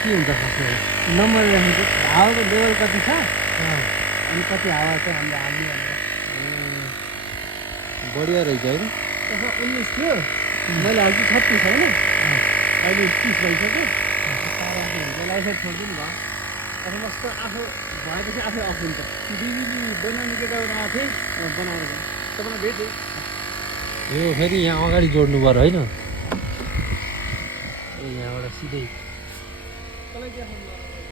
के हुन्छ खासमा नम्बर राखेको हावाको लेभल कति छ अनि कति हावा चाहिँ हामीले हाल्ने भनेर बढिया रहेछ होइन त्यसमा 19 थियो मैले हाल्छु 36 होइन अहिले 30 भइसक्यो साह्रो आफै हुन्छ लाइसेन्स छोडिदिनु भयो तर मस्त आफू भएपछि आफै अफ हुन्छ डिभिडी बनाउने केटाबाट आएको थिएँ बनाएर गएँ तपाईँलाई भेटेँ यो फेरि यहाँ अगाडि जोड्नु पर्यो होइन ए यहाँबाट सिधै कसलाई